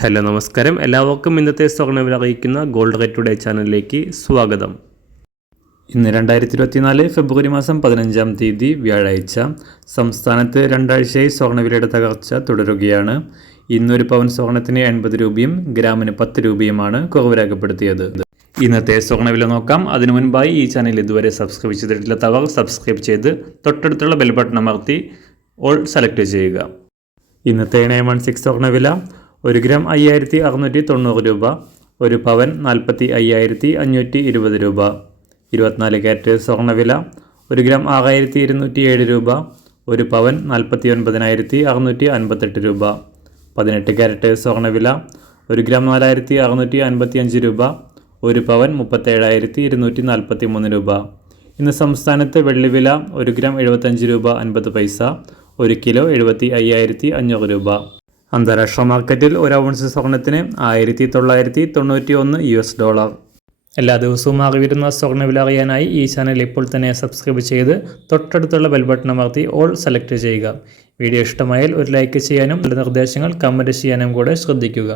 Hello നമസ്കാരം, എല്ലാവർക്കും ഇന്നത്തെ സ്വർണ്ണവില അറിയിക്കുന്ന ഗോൾഡ് റേറ്റ് ടുഡേ ചാനലിലേക്ക് സ്വാഗതം. ഇന്ന് 2024 ഫെബ്രുവരി മാസം 15-ാം തീയതി വ്യാഴാഴ്ച. സംസ്ഥാനത്ത് രണ്ടാഴ്ചയായി സ്വർണ്ണവിലയുടെ തകർച്ച തുടരുകയാണ്. ഇന്നൊരു പവൻ സ്വർണ്ണത്തിന് 80 രൂപയും ഗ്രാമിന് 10 രൂപയുമാണ് കുറവ് രേഖപ്പെടുത്തിയത്. ഇന്നത്തെ സ്വർണ്ണവില നോക്കാം. അതിനു മുൻപായി ഈ ചാനൽ ഇതുവരെ സബ്സ്ക്രൈബ് ചെയ്തിട്ടില്ലാത്തവർ സബ്സ്ക്രൈബ് ചെയ്ത് തൊട്ടടുത്തുള്ള ബെൽ ബട്ടൺ അമർത്തി ഓൾ സെലക്ട് ചെയ്യുക. ഇന്നത്തെ 916 സ്വർണ്ണവില 1 ഗ്രാം 5690 രൂപ, 1 പവൻ 45,520 രൂപ. 24 ക്യാരറ്റ് സ്വർണ്ണവില 1 ഗ്രാം 6207 രൂപ, 1 പവൻ 49,658 രൂപ. 18 ക്യാരറ്റ് സ്വർണ്ണവില 1 ഗ്രാം 4655 രൂപ, 1 പവൻ 37,243 രൂപ. ഇന്ന് സംസ്ഥാനത്ത് വെള്ളിവില 1 ഗ്രാം 75 രൂപ 50 പൈസ, 1 കിലോ 75,500 രൂപ. അന്താരാഷ്ട്ര മാർക്കറ്റിൽ 1 ഔൺസ് സ്വർണ്ണത്തിന് $1991. എല്ലാ ദിവസവും അറിവിരുന്ന സ്വർണ്ണവില അറിയാനായി ഈ ചാനൽ ഇപ്പോൾ തന്നെ സബ്സ്ക്രൈബ് ചെയ്ത് തൊട്ടടുത്തുള്ള ബെൽ ബട്ടൺ അമർത്തി ഓൾ സെലക്ട് ചെയ്യുക. വീഡിയോ ഇഷ്ടമായാൽ ഒരു ലൈക്ക് ചെയ്യാനും നല്ല നിർദ്ദേശങ്ങൾ കമൻറ്റ് ചെയ്യാനും കൂടെ ശ്രദ്ധിക്കുക.